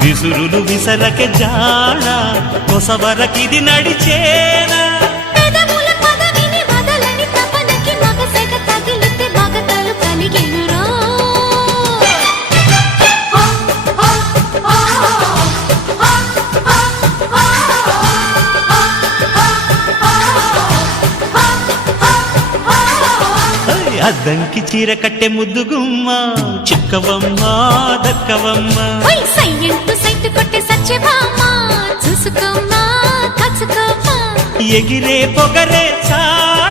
విసురులు విసరకే జాడ కొసవరకిది నడిచేనా అద్దంకి చీర కట్టె ముద్దుగుమ్మ చిక్కవమ్మ దక్కవమ్మ సైట్ కొట్టే సత్యభామ చూసుకోమ్మా కాచుకోమ్మా ఎగిరే పొగరే చా